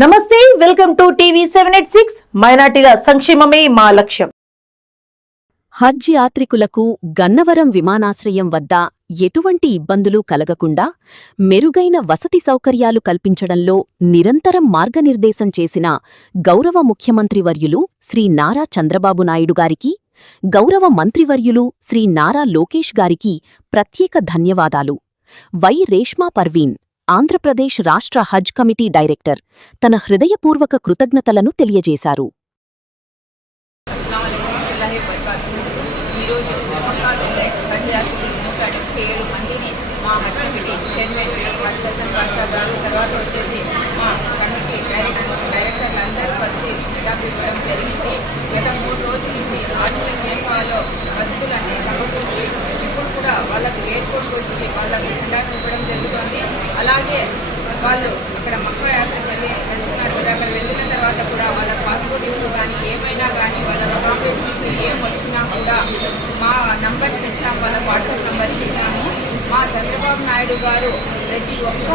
నమస్తే, welcome to TV 786. మైనార్టీల సంక్షేమమే మా లక్ష్యం. హజ్ యాత్రికులకు గన్నవరం విమానాశ్రయం వద్ద ఎటువంటి ఇబ్బందులు కలగకుండా మెరుగైన వసతి సౌకర్యాలు కల్పించడంలో నిరంతరం మార్గనిర్దేశం చేసిన గౌరవ ముఖ్యమంత్రివర్యులు శ్రీ నారా చంద్రబాబు నాయుడు గారికి, గౌరవ మంత్రివర్యులు శ్రీ నారా లోకేష్ గారికి ప్రత్యేక ధన్యవాదాలు. వై రేష్మా పర్వీన్, ఆంధ్రప్రదేశ్ రాష్ట్ర హజ్ కమిటీ డైరెక్టర్, తన హృదయపూర్వక కృతజ్ఞతలను తెలియజేశారు. ఈరోజు మక్కా వెళ్ళే హజ్ యాత్రికులు 177 మందిని మా హజ్ కమిటీ చైర్మన్ హసన్ పాషా గారు, తర్వాత వచ్చేసి మా కమిటీ డైరెక్టర్లందరూ కలిసి సెటప్ ఇవ్వడం జరిగింది. గత 3 రోజుల నుంచి హాస్టల్ కేంద్రాల్లో వసతులన్నీ సమకూర్చి ఇప్పుడు కూడా వాళ్ళకు ఎయిర్పోర్ట్కి వచ్చి వాళ్ళకు సెటప్ ఇవ్వడం జరుగుతుంది. అలాగే వాళ్ళు అక్కడ మక్కా యాత్రకు వెళ్తున్నారు కదా, అక్కడ వెళ్ళిన తర్వాత కూడా వాళ్ళ పాస్పోర్ట్ ఇష్యూ కానీ ఏమైనా కానీ వాళ్ళ అకామిడేషన్స్ ఏం వచ్చినా కూడా మా నంబర్స్ ఇచ్చాము, వాళ్ళ వాట్సాప్ నంబర్ ఇచ్చాము. మా చంద్రబాబు నాయుడు గారు ప్రతి ఒక్క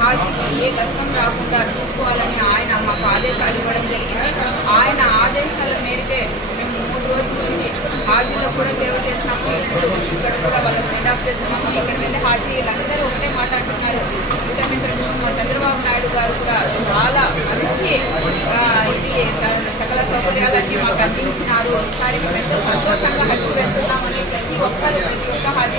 హాజీకి ఏ కష్టం రాకుండా చూసుకోవాలని ఆయన మాకు ఆదేశాలు ఇవ్వడం జరిగింది. ఆయన ఆదేశాల మేరకే మేము 3 రోజుల నుంచి హాజీలో కూడా సేవ చేస్తున్నాము. ఇప్పుడు ఇక్కడ కూడా వాళ్ళకి సెండ్ ఆఫ్ చేస్తున్నాము. ఇక్కడ వెళ్ళి హాజీలందరూ ఒకటే మాట అంటున్నారు, కూటమి ప్రభుత్వం చంద్రబాబు నాయుడు గారు కూడా చాలా మంచి ఇది సకల సౌకర్యాలన్నీ మాకు అందించినారు. ఈసారి మేము ఎంతో సంతోషంగా హజ్కు వెళ్తున్నామని ప్రతి ఒక్క హాజీ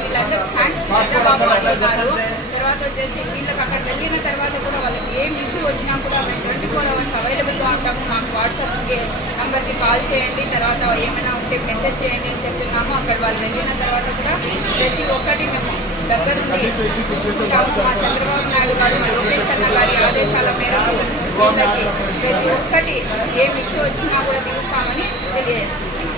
వీళ్ళందరూ థ్యాంక్స్ చంద్రబాబు అంటున్నారు. తర్వాత వచ్చేసి వీళ్ళకి అక్కడ వెళ్ళిన తర్వాత కూడా వాళ్ళకి ఏం ఇష్యూ వచ్చినా కూడా మేము 24 hours అవైలబుల్గా ఉంటాము. మాకు వాట్సాప్ నంబర్కి కాల్ చేయండి, తర్వాత ఏమైనా ఉంటే మెసేజ్ చేయండి అని చెప్తున్నాము. అక్కడ వాళ్ళు వెళ్ళిన తర్వాత కూడా ప్రతి ఒక్కటి మేము దగ్గరుండి చూసుకుంటాము. మా చంద్రబాబు నాయుడు గారు, మా లోకేష్ అన్న గారి ఆదేశాల మేరకు వీళ్ళకి ప్రతి ఒక్కటి ఏం ఇష్యూ వచ్చినా కూడా తీరుస్తామని తెలియజేస్తున్నాం.